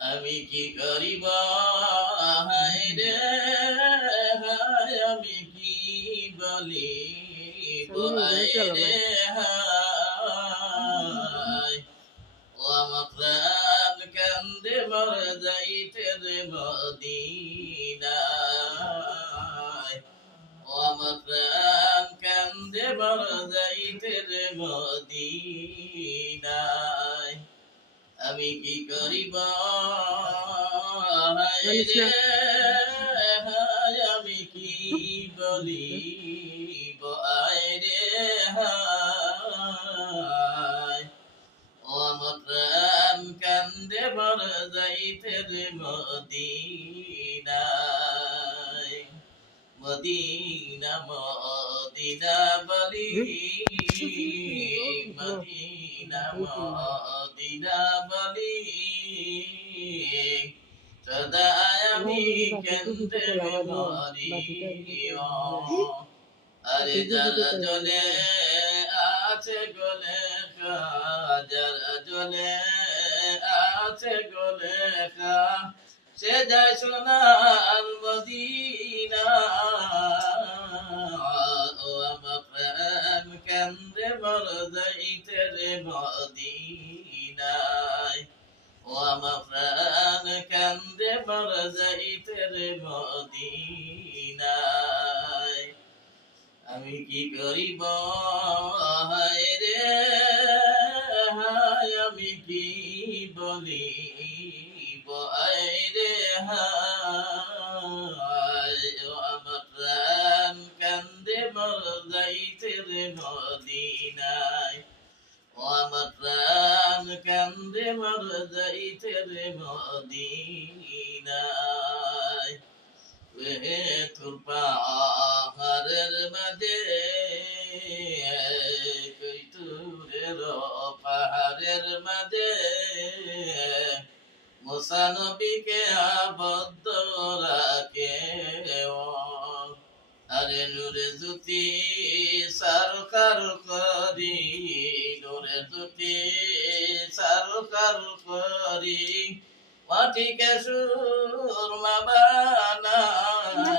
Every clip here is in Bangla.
আমি কি করিব হায় রে হায় আমি কি বলিব হায় রে হায় ও আমার প্রাণ কান্দে মর যাইতে রে মদিনায় ও আমার প্রাণ কান্দে মর যাইতে রে মদিনায় আমি কি করিব হায় রে হায় আমি কি বলিব হায় রে হায় ও আমার প্রাণ কান্দে মর যাইতে রে মদিনায় মদিনা মদিনা বলি মদিনা মদিনা বলি সদা আমি কেন্দ্রে মরি আরে যারা জলে আছে গলে যারা জলে আছে গলে সে যায় সোনার মদিনা ও আমার প্রাণ কেন্দ্রে মর যাইতে রে মদিনায় ও আমার প্রাণ কেন্দ্রে মর যাইতে রে মদিনায় আমি কি করিব হায় রে হায় আমি কি বলিব হায় রে হায় ও আমার প্রাণ কান্দে মর যাইতে রে মদিনায় ও আমার প্রাণ কান্দে মর যাইতে রে মদিনায় তোর পাহাড়ের মাঝে কৈতুরের পাহাড়ের মাঝে মুসা নবীকে আবদ্ধ রাখে আরে নূরে জ্যোতি সারকার করি নূরে জ্যোতি সারকার করি মাটিকে সুরমা বানায়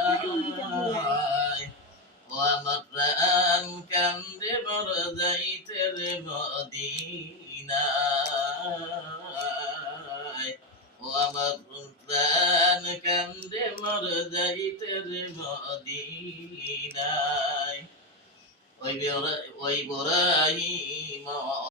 ও আমার প্রাণ কান্দে মর যাইতে রে মদিনায় ও আমার প্রাণ কান্দে মর যাইতে রে মদিনায় ওই বরাই